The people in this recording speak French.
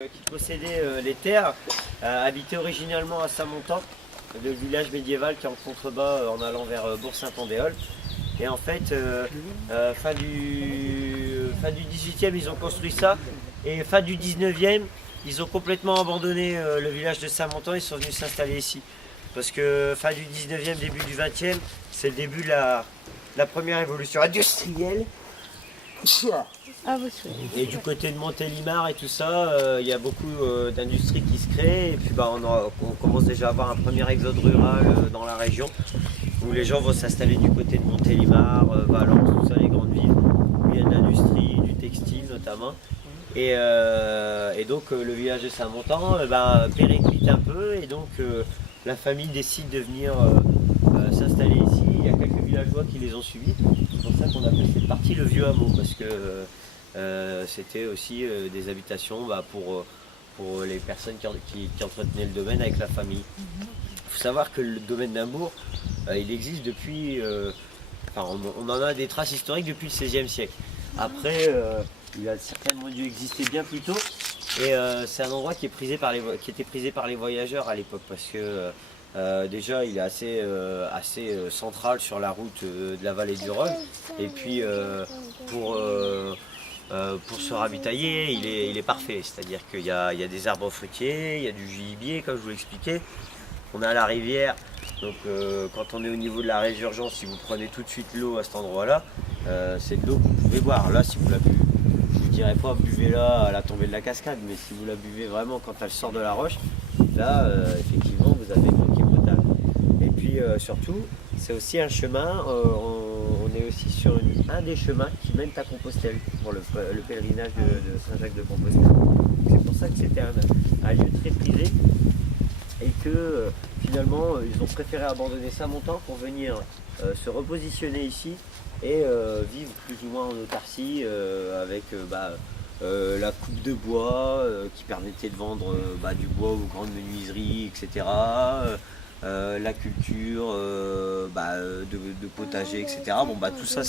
Qui possédait les terres, habitait originellement à Saint-Montan, le village médiéval qui est en contrebas en allant vers Bourg-Saint-Andéol. Et en fait, fin du 18e, ils ont construit ça. Et fin du 19e, ils ont complètement abandonné le village de Saint-Montan. Ils sont venus s'installer ici. Parce que fin du 19e, début du 20e, c'est le début de la première évolution industrielle. Ah, vous souhaitez. Et du côté de Montélimar et tout ça, il y a beaucoup d'industries qui se créent. Et puis on commence déjà à avoir un premier exode rural dans la région, où les gens vont s'installer du côté de Montélimar, Valence, tout ça, les grandes villes, où il y a de l'industrie, du textile notamment. Et donc le village de Saint-Montan périclite un peu, et donc la famille décide de venir s'installer ici. Il y a quelques villageois qui les ont suivis. C'est pour ça qu'on appelle cette partie le vieux hameau, parce que c'était aussi des habitations pour les personnes qui entretenaient le domaine avec la famille. Il faut savoir que le domaine d'Imbourg, il existe depuis... on en a des traces historiques depuis le XVIe siècle. Après, il a certainement dû exister bien plus tôt. Et c'est un endroit qui était prisé par les voyageurs à l'époque, parce que déjà il est assez central sur la route de la vallée du Rhône. Et puis pour se ravitailler, il est parfait. C'est-à-dire qu'il y a des arbres fruitiers, il y a du gibier, comme je vous l'expliquais. On a la rivière, donc quand on est au niveau de la résurgence, si vous prenez tout de suite l'eau à cet endroit-là, c'est de l'eau que vous pouvez boire. Là, si vous la buvez, je ne vous dirais pas buvez-la à la tombée de la cascade, mais si vous la buvez vraiment quand elle sort de la roche, là, effectivement, vous avez de l'eau qui est potable. Et puis surtout, c'est aussi un chemin, on est aussi sur un des chemins qui mène à Compostelle, pour le pèlerinage de Saint-Jacques-de-Compostelle. C'est pour ça que c'était un lieu très prisé, et que finalement ils ont préféré abandonner Saint-Montan pour venir se repositionner ici et vivre plus ou moins en autarcie avec la coupe de bois qui permettait de vendre du bois aux grandes menuiseries, etc. La culture de potager, etc. Tout ça,